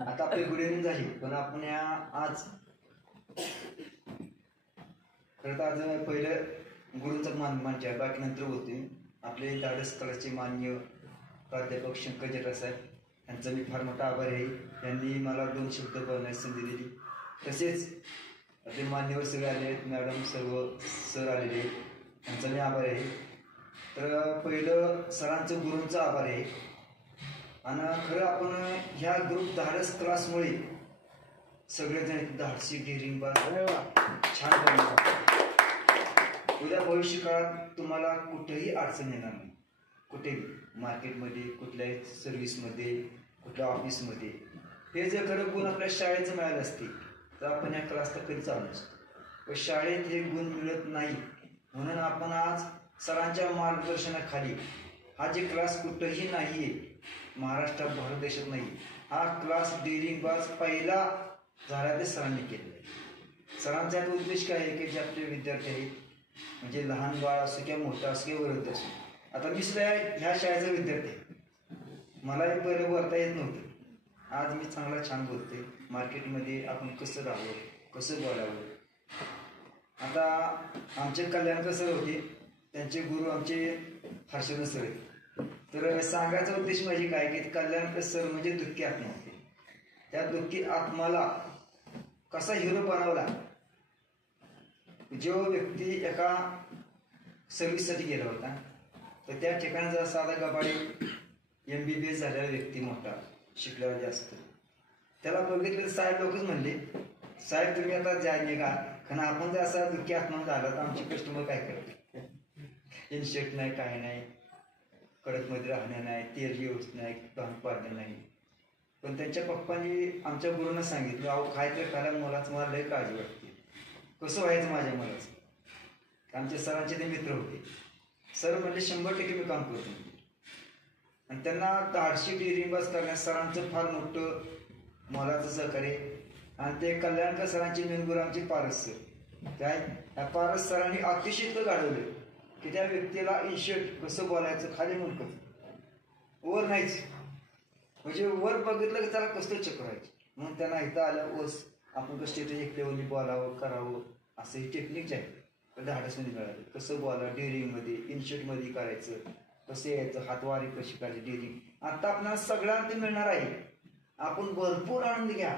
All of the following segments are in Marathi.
आता आपली गुढी झाली, पण आपण आज खरं तर आज पहिलं गुरुंचा मानच्या बाकी नंतर होते. आपले धाडस कलाचे मान्य प्राध्यापक शंकर जटा साहेब यांचा मी फार मोठा आभारी आहे. त्यांनी मला 2 शब्द बोलण्याची संधी दिली. तसेच आपले मान्यवर सगळे आले आहेत, मॅडम सर्व सर आलेले आहेत, त्यांचा मी आभारी आहे. तर पहिलं सरांचं गुरूंचं आभार आहे. आणि खरं आपण ह्या ग्रुप धाडस क्लासमुळे सगळेजण धाडसी डेअरिंग छान बनवतात. उद्या भविष्य काळात तुम्हाला कुठेही अडचण येणार नाही. कुठेही मार्केटमध्ये, कुठल्याही सर्व्हिसमध्ये, कुठल्या ऑफिसमध्ये हे जर खरं गुण आपल्या शाळेचं मिळालं असते तर आपण या क्लासला कधी चालू नसतो. पण शाळेत हे गुण मिळत नाही, म्हणून आपण आज सरांच्या मार्गदर्शनाखाली हा जे क्लास कुठंही नाही आहे, महाराष्ट्रात, भारत देशात नाही, हा क्लास डेअरिंग बाज पहिला झाला ते सरांनी केलेला आहे. सरांचा याचा उद्देश काय आहे की जे आपले विद्यार्थी आहेत, म्हणजे लहान बाळ असो किंवा मोठा असो किंवा वृद्ध असो. आता मी सुद्धा ह्या शाळेचा विद्यार्थी आहे. मलाही पहिलं बोलता येत नव्हतं. आज मी चांगला छान बोलते. मार्केटमध्ये आपण कसं राहावं, कसं बोलावं. आता आमचे कल्याणकर सर होते, त्यांचे गुरु आमचे हर्षवर्धन सर आहेत. तर सांगायचा उद्देश म्हणजे काय की कल्याणकर सर म्हणजे दुःखी आत्मा होते. त्या दुःखी आत्माला कसा हिरो बनवला. जो व्यक्ती एका सर्व्हिससाठी गेला होता, तर त्या ठिकाणी जर साधा गबाडी MBBS झालेला व्यक्ती, मोठा शिकलेला जास्त, त्याला बघितलं साहेब लोकच म्हणले, साहेब तुम्ही आता जा निघा, कारण आपण जर असा दुःखी आत्मा झाला तर आमचे कस्टमर काय करते, इनशर्ट नाही, काय नाही, कडकमध्ये राहणं नाही, तेल व्यवस्थित नाही, तहान पाडणं नाही. पण त्यांच्या पप्पांनी आमच्या गुरूंना सांगितलं, अहो काय तर खायला मुलाचं मला लई काळजी वाटते, कसं व्हायचं माझ्या मुलाचं. आमच्या सरांचे ते मित्र होते. सर म्हणजे 100% मी काम करतो. आणि त्यांना धाडशी डेअरिंग बाज करण्यास सरांचं फार मोठं मोलाचं सहकार्य. आणि ते कल्याणकर सरांचे मेन गुरु आमचे पारस सर. काय या पारस सरांनी अतिशय इतकं घडवलं की त्या व्यक्तीला इनशर्ट कसं बोलायचं, खाली मुलकं वर नाहीच, म्हणजे वर बघितलं की त्याला कसं चक्र व्हायचं. म्हणून त्यांना इथं आलं ओस आपण कसं स्टेटस एकट्यावरती बोलावं करावं, असं ही टेक्निक आहे. धाडसमध्ये मिळालं कसं बोला, डेअरिंगमध्ये इनशर्टमध्ये करायचं, कसं यायचं, हातवारी कशी करायची डेअरिंग. आता आपल्याला सगळ्यांना ते मिळणार आहे. आपण भरपूर आनंद घ्या.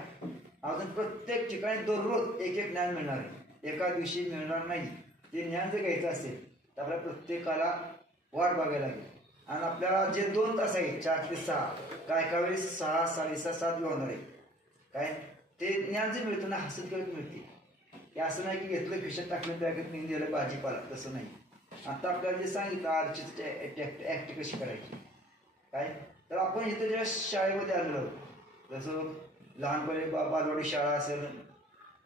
अजून प्रत्येक ठिकाणी दररोज एक ज्ञान मिळणार आहे, एका दिवशी मिळणार नाही. ते ज्ञान जर घ्यायचं असेल तर आपल्याला प्रत्येकाला वाट बघायला लागेल. आणि आपल्याला जे 2 तास आहे 4 ते 6, काय वेळेस 6, 6:30, 7 होणार आहे. काय ते ज्ञान जे मिळतं ना, हसत करत मिळते. हे असं नाही की घेतलं खिशात टाकलं बॅगेत नेऊन दिलं भाजीपाला, तसं नाही. आता आपल्याला जे सांगितलं आर्चिस्ट ऍक्ट कशी करायची काय, तर आपण इथं जेव्हा शाळेमध्ये आलेलो आहोत, जसं लहानपणी बालवाडी शाळा असेल,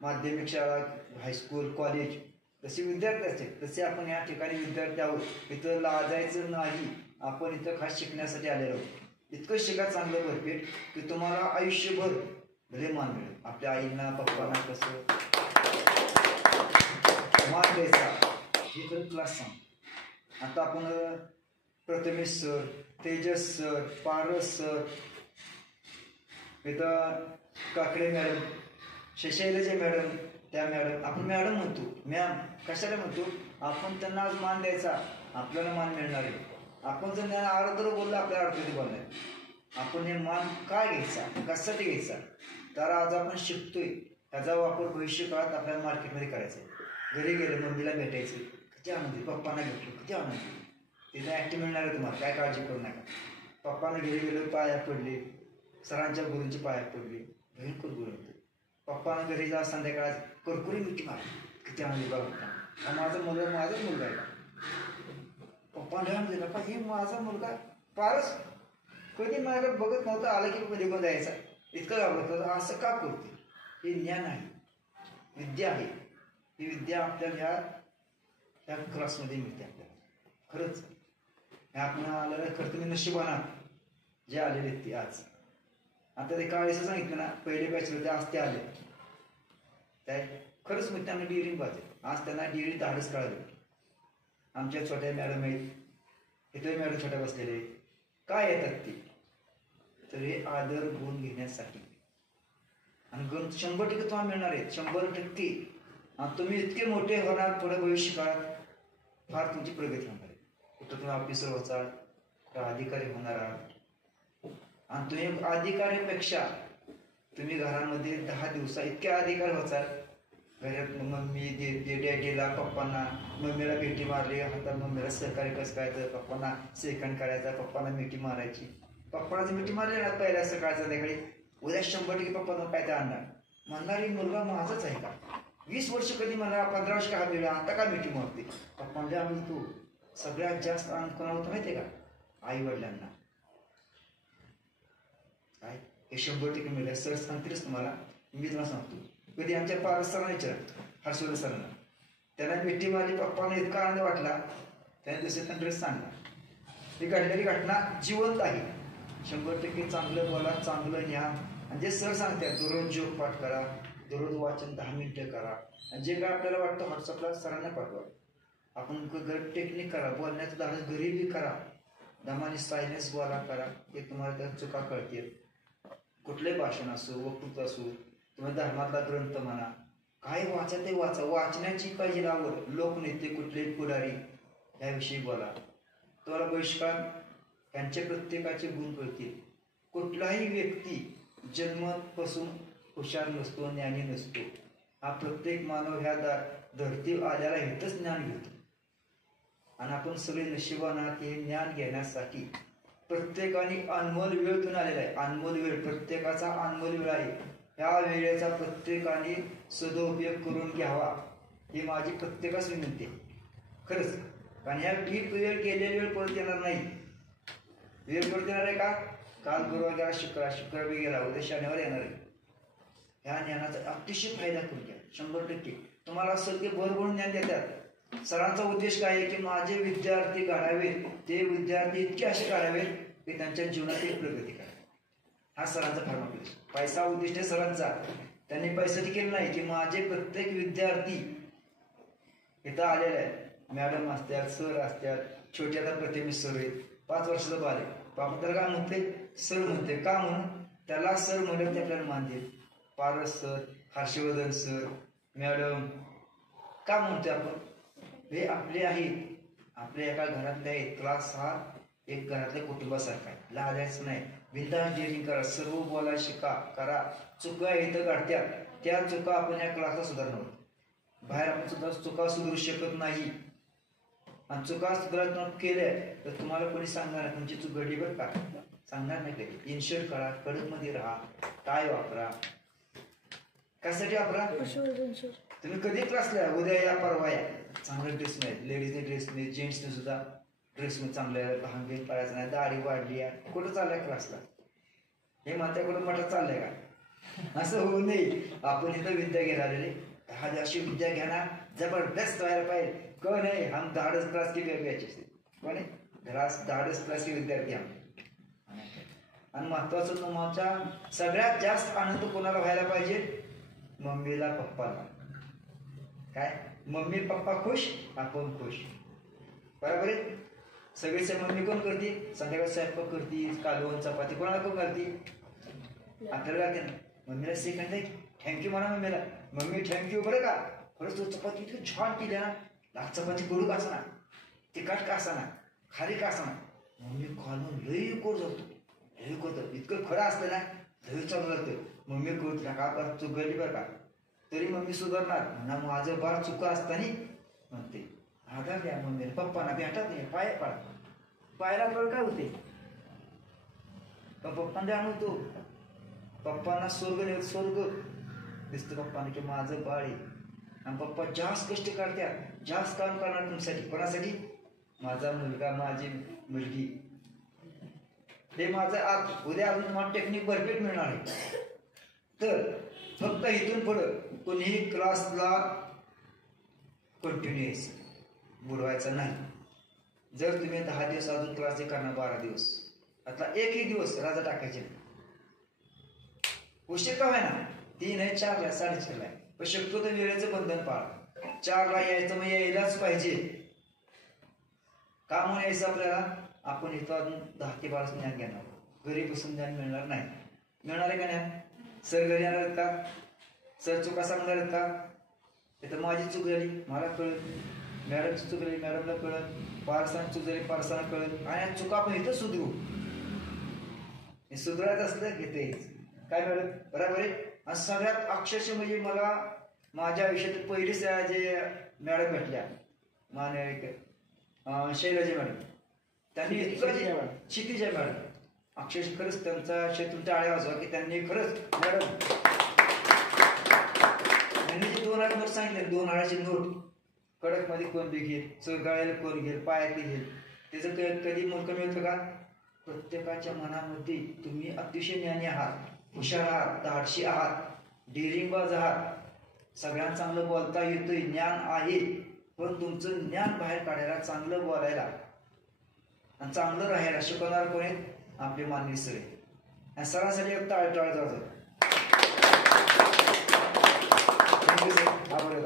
माध्यमिक शाळा, हायस्कूल, कॉलेज, तसे विद्यार्थी असतील, तसे आपण या ठिकाणी विद्यार्थी आहोत. इथं लाजायचं नाही. आपण इथं खास शिकण्यासाठी आलेलो आहोत. इतकं शिका चांगलं भरपेट की तुम्हाला आयुष्यभर भले मान मिळेल. आपल्या आईंना पप्पांना कसं मान द्यायचा हे तर क्लास सांग. आता आपण Prathamesh sir, Tejas sir, Paras sir, इथं काकडे मॅडम, शैलजा मॅडम, त्या मॅडम, आपण मॅडम म्हणतो, मॅम कशाला म्हणतो, आपण त्यांना आज मान द्यायचा, आपल्याला मान मिळणार आहे. आपण जर त्यांना आर्द्र बोललं आपल्याला अडचणी बोलणार. आपण हे मान काय घ्यायचा, कशासाठी घ्यायचा, तर आज आपण शिकतोय. त्याचा वापर भविष्य काळात आपल्याला मार्केटमध्ये करायचा. घरी गेलं मम्मीला भेटायचं, किती आनंदी, पप्पांना भेटलो किती आनंदी, तिथं ॲक्टिव्ह मिळणार आहे तुम्हाला, काय काळजी करू नका. पप्पांना घरी गेलो, पाया पडले, सरांच्या गुरूंचे पाया पडले, भयंकर गुरु होते. पप्पांना घरी जा संध्याकाळात कुरकुरी मिठी मार, किती आनंदी बघा, माझा मुलगा आहे. पप्पा ध्यान दिलं का हे माझा मुलगा पारस कधी माझ्याकडे बघत नव्हता, आला की कधी पण जायचा, इतकं घाबरत होतं, असं का करते. हे ज्ञान आहे, विद्या आहे. ही विद्या आपल्याला ह्या क्लासमध्ये मिळते. आपल्याला खरंच आपण आलेलं खरं तुम्ही नशिबाना जे आलेले ते आज. आता ते काळेचं सांगितलं ना, पहिले बॅच होते, आज ते आले. काय खरंच मग त्यांना डेअरिंग पाहिजे. आज त्यांना डेअरी धाडस कळालं. आमच्या छोट्या मॅडम आहेत, इथे मॅडम छोट्या बसलेले काय येतात ते, तर तर हे आदर गुण घेण्यासाठी. आणि गुण 100% तुम्हाला मिळणार आहेत, 100%. आणि तुम्ही इतके मोठे होणार पुढे भविष्यकाळात, फार तुमची प्रगती होणार आहे. कुठं तुम्ही ऑफिसर होचाल, तर अधिकारी होणार आहात. आणि तुम्ही अधिकाऱ्यापेक्षा तुम्ही घरामध्ये 10 दिवसा इतके अधिकारी होचाल. घरात मम्मी डॅडीला, पप्पांना, मम्मीला मिठी मारली, हातात मम्मीला सहकार्य कसं करायचं, पप्पांना सेकंड करायचा, पप्पांना मिठी मारायची. पप्पाला मिठी मारली ना पहिल्या सकाळच्या संध्याकाळी, उद्या 100% पप्पांना काय ते आणणार. म्हणणारी मुलगा माझाच आहे का? 20 वर्ष कधी मला, 15 वर्ष का मिळाला, आता का मिठी मारते? पप्पांना आम्ही तू सगळ्यात जास्त आनंद कोणाला होतं माहितीये का? आई वडिलांना. काय हे 100% मिळेल. सर सांगतीलच तुम्हाला, मी तुम्हाला सांगतो. कधी आमच्या पारस सरांना विचार, हर्षवर्धन सरांना, त्यांना मिठी मारली, पप्पांना इतका आनंद वाटला, त्याने दुसऱ्या ड्रेस सांगला. ही घडलेली घटना जिवंत आहे. 100% चांगलं बोला, चांगलं न्या. आणि जे सर सांगतात दररोज जोग पाठ करा, दररोज वाचन 10 मिनिटं करा. आणि जे काय आपल्याला वाटतं व्हॉट्सअपला सरांना पाठवा. आपण घर टेक्निक करा, बोलण्याचं धाडस घरी बी करा, दमाने सायलेन्स बोला करा. हे तुम्हाला त्या चुका कळतील. कुठले भाषण असो, वक्तृत्व असो, तुम्ही धर्मातला ग्रंथ म्हणा, काय वाचा ते वाचा. वाचण्याची पाहिजे आवड. लोकनेते, कुठले पुढारी, याविषयी बोला. तुम्हाला बहिष्कार त्यांचे प्रत्येकाचे गुण कळतील. कुठलाही व्यक्ती जन्मापासून हुशार नसतो, ज्ञानी नसतो. हा प्रत्येक मानव ह्या धरती आल्याला हेच ज्ञान घेतो. आणि आपण सगळे नशिबान आहात हे ज्ञान घेण्यासाठी. प्रत्येकाने अनमोल वेळ देऊन आलेला आहे. अनमोल वेळ, प्रत्येकाचा अनमोल वेळ आहे. ह्या वेळेचा प्रत्येकाने सदुपयोग करून घ्यावा, ही माझी प्रत्येकाच विनंती आहे. खरंच. कारण ह्या वेळ गेलेली वेळ परत येणार नाही. वेळ परत येणार आहे का? काल गुरुवार गेला, शुक्रवार बी गेला, उद्या शनिवार येणार आहे. ह्या ज्ञानाचा अतिशय फायदा करून घ्या. 100% तुम्हाला असं ते भरभरून ज्ञान देतात. सरांचा उद्देश काय आहे की माझे विद्यार्थी घडावेत, ते विद्यार्थी इतके असे घडावेत की त्यांच्या जीवनात एक प्रगती करा. हा सरांचा फार मोठा उद्देश. पैसा उद्दिष्ट सरांचा. त्यांनी पैशाची केलं नाही की माझे प्रत्येक विद्यार्थी इथं आलेले आहेत. मॅडम असतात, सर असतात, छोटे आता प्रतिमिस सर आहेत, 5 वर्षाचा बाल आहे. बाबा त्याला काय म्हणते? सर म्हणते. का म्हणून? त्याला सर म्हणत ते आपल्याला मान देईल. Paras sir, Harshvardhan sir, madam का म्हणतोय आपण? हे आपले आहेत, आपल्या एका घरातले आहेत. क्लास हा एक घरातल्या कुटुंबासारखा आहे. लाजायचं नाही. बिनधास्त डेअरिंग करा, सर्व बोला, शिका, करा. चुका इथं काढत्या, त्या चुका आपण या क्लासला सुधारणार. बाहेर आपण सुद्धा चुका सुधारू शकत नाही. आणि चुका सुधारणा केल्या तर तुम्हाला कोणी सांगणार नाही तुमची चूक घडली बरं का, सांगणार नाही कधी. इन्शर्ट करा, कडक मध्ये राहा, टाय वापरा. कशासाठी वापरा? तुम्ही कधी क्लासला उद्या या, परवा या. चांगला ड्रेस नाही, लेडीजने ड्रेस नाही, जेंट्सने सुद्धा ड्रेस मध्ये चांगलं भांगेन पाळायचं नाही, दाढी वाढली आहे. कुठं चाललाय क्लासला? हे म्हणताय कुठं मठात चाललंय का? असं होऊ नये. आपण इथं विद्या घ्यायला आलेले, अशी विद्या घ्या जबरदस्त व्हायला पाहिजे. कोण आहे? हम धाडस क्लास की विद्यार्थी असते. कोण आहे? धाडस क्लास की विद्यार्थी हम. आणि महत्वाचं तुमच्या सगळ्यात जास्त आनंद कोणाला व्हायला पाहिजे? मम्मीला, पप्पाला. काय? मम्मी पप्पा खुश, आपण खुश. बरोबर आहे? सगळीच मम्मी कोण करते? संध्याकाळी स्वयंपाक करते, कालवण चपाती कोणाला कोण करते? आपल्याला करते ना. मम्मीला सेकंड आहे, थँक्यू म्हणा मम्मीला. मम्मी थँक्यू बरं का, खरंच तू चपाती इतकी छान केली ना. लाग चपाती कडू का असना, तिखट का असना, खारी का असना, मम्मी खालून लई कोड जातो, लई करतो. इतकं खरं असतं ना, लई चांगलं लागतं. मम्मी करत ना का चूक घडली बरं का, तरी मम्मी सुधारणार म्हणा. माझं बाळ चुका असताना म्हणते आधार द्या मम्मीला. पप्पांना भेटत नाही, पाय पडा. पायाला कळ काय होते? पण पप्पांना आणतो, पप्पांना स्वर्ग दिसतं पप्पांना की माझं बाळ आहे. आणि पप्पा जास्त कष्ट करतात, जास्त काम करणार तुमच्यासाठी. कोणासाठी? माझा मुलगा, माझी मुलगी. हे माझं आज उद्या अजून तुम्हाला टेक्निक परफेक्ट मिळणार आहे. तर फक्त इथून पुढं कोणीही क्लासला कंटिन्युअस बुडवायचा नाही. जर तुम्ही 10 दिवस अजून क्लास करणार, 12 दिवस, आता एकही दिवस राजा टाकायचे नाही. उशीर का व्हायना, 3 आहे, 4 आहे, 4:30 आहे. पण शक्यतो तर वेळेचं बंधन पाळा. 4ला यायचं मग यायलाच पाहिजे. का म्हणून यायचं आपल्याला? आपण इथं अजून 10 ते 12 ज्ञान घेणार. घरी बसून ज्ञान मिळणार नाही. मिळणार आहे का ज्ञान? सर घरी येणार आहेत का? सर चुका सांगणार आहेत का? तर माझी चूक झाली मला कळत, मॅडमची चूक झाली मॅडमला कळत, पारसाची चूक झाली पारसाला कळत, आणि चुका आपण इथं सुधरू. हे सुधरायचं असलं घेते काय मॅडम बरोबर आहे. आणि सगळ्यात अक्षरशः म्हणजे मला माझ्या आयुष्यात पहिली जे मॅडम भेटल्या माने शैलजा मॅडम, त्यांनी क्षितिजा मॅडम, अक्षरशः खरंच त्यांचा शेतून टाळ्या वाजवा की त्यांनी खरंच मॅडम त्यांनी जे 2 नोट सांगितले 2 हाडाची नोट, कडक मध्ये कोण बी घेईल, चुरगाळ्याला कोण घेईल, पायातली घेईल, त्याचं कधी मूर्ख मिळतं का? प्रत्येकाच्या मनामध्ये तुम्ही अतिशय ज्ञानी आहात, हुशार आहात, धाडशी आहात, डेअरिंगबाज आहात, सगळ्यांना चांगलं बोलता येतंय, ज्ञान आहे, पण तुमचं ज्ञान बाहेर काढायला, चांगलं बोलायला आणि चांगलं राहायला शिकवणार कोण आहेत? आपले मानवी सर आहे. सरांसाठी एक टाळ जातो. Thank you sir. आभार.